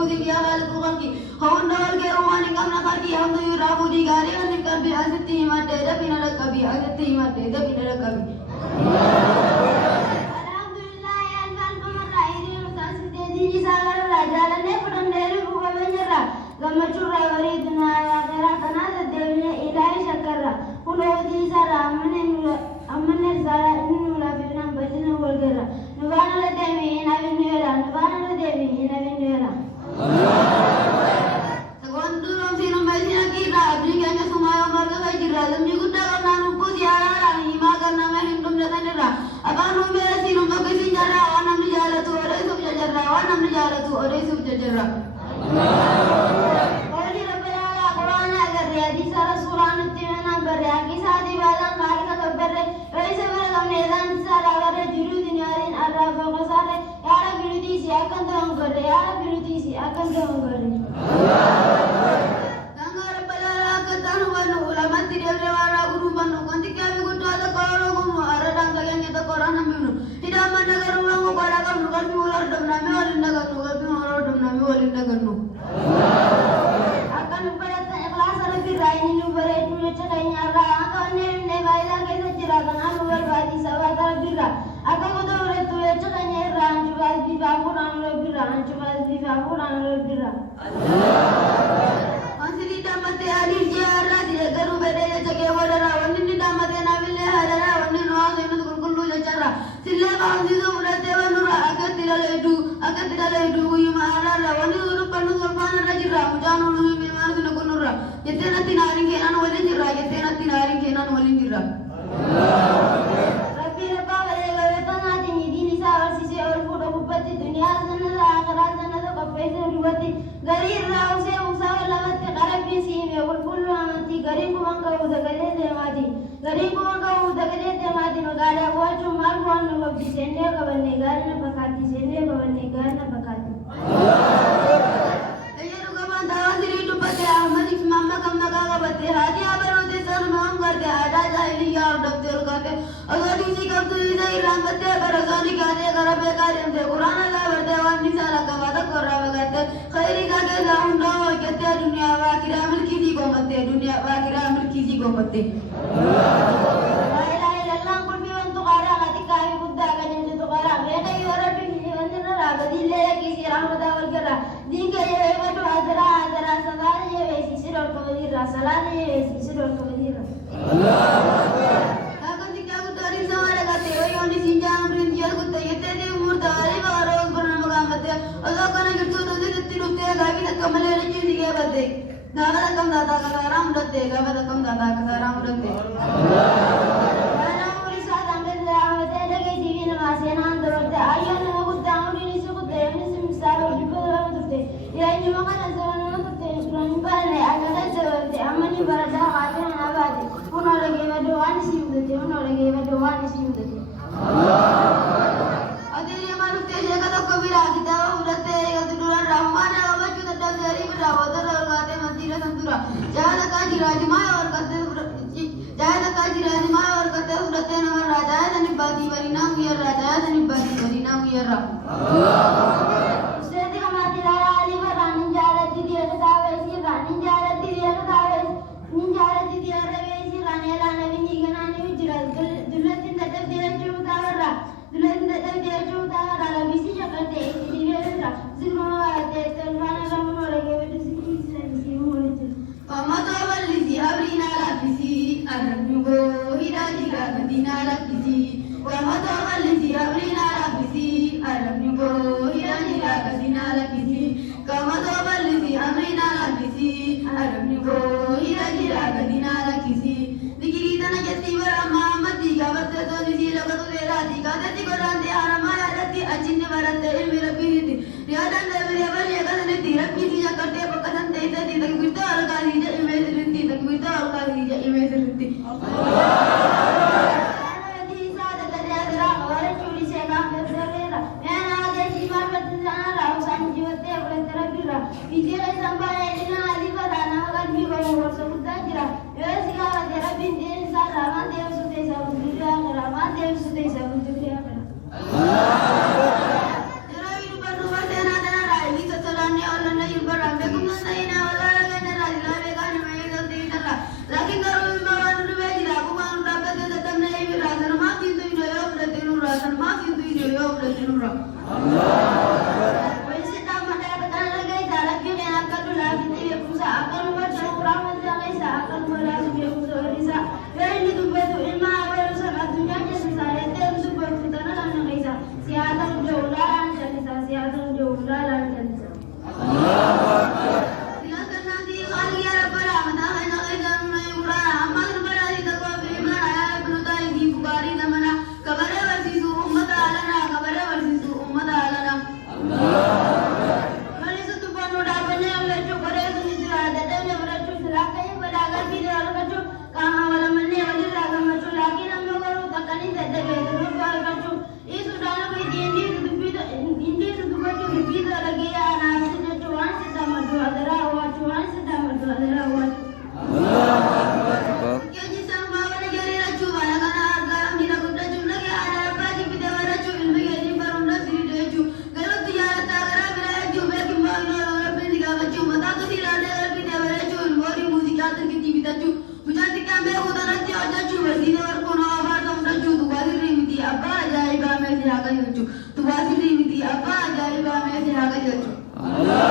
وجودك يا خالق خلقي هون والغير وان كم خلقي هم يرابودي غاري ان كبي استي ما تيدا بنا ركبي استي ما تيدا بنا ركبي alhamdulillah ya kan pemerintah ini urusan sedih di salar jalannya pedang dari bukan menyerah gamacurra wari dunia akhirat karena sedihnya ilahi syakara ulo di sara amane sara inula bina bajina walgara nubana la devi ina binera nubana la devi ina binera Sekondurum sinum bajina kita abdikanya sumaya marga kajira demi gudda karena nupu siara ima karena mehindum jatanira akan numbera sinum bagai sinjara wanam dijala tu ore sub jajara wanam dijala tu ore sub jajara Qali rabbana la qur'ana agar ya di sara suran timana barya ki sadi balan mari ka kabare raisa bara kamne dan sara bare juru dinarin araba qasare ya rabbi di si akan dong gare ya rabbi di si akan dong gare Tangar balala katanu wanu ulama tidal rewara guru manu kantika bi gudda koro gumu aradang kalian kita koran aminu tidak mandagar ulang kora kamu kalbi ular dam nami walin daganu kalbi ular dam nami walin daganu akan berata ikhlas rabbi raini nu bare nu cakainya ra akan ne baila ke sajira kan anu badi sawat rabbi ra akan ko dore tu cakainya ra anju badi babu ran rabbi ra anju badi babu ran rabbi ra Ansiri damate alif jara dire garu bere jage wadara wonni damate naville harara wonni no anu kullu jara sille baandi do urate wanura akatira ledu yuma harara wonni uru panu sulfana rajira mujanu nu mi margina kunura yetena tinaringe nanu walinjira yetena tinaringe nanu walinjira Rabbi rabba wale gawetana dini dini sawar sisi aur fudo bupati dunia sanada akhirat sanada kafaita rubati garir rause usawar lamati qarabi simi wal kullu amati garin ko manga uda gade de mati no gada waju marwan no bi sende ka banne garna bakati sende ka banne garna bakati Ayyaru ka banda wasiri dubate ahmad mamma kamma ka bate hadi abarote sar mam karte ada jahiliya aur dabter karte agar isi kabtu idai ramate baragani kade karabe kare de qur'an la berde wani sara ka wada korra bagate khairi ka ke laundo kete dunia wa kiramil kisi ko mate dunia wa kiramil kisi ko mate Allah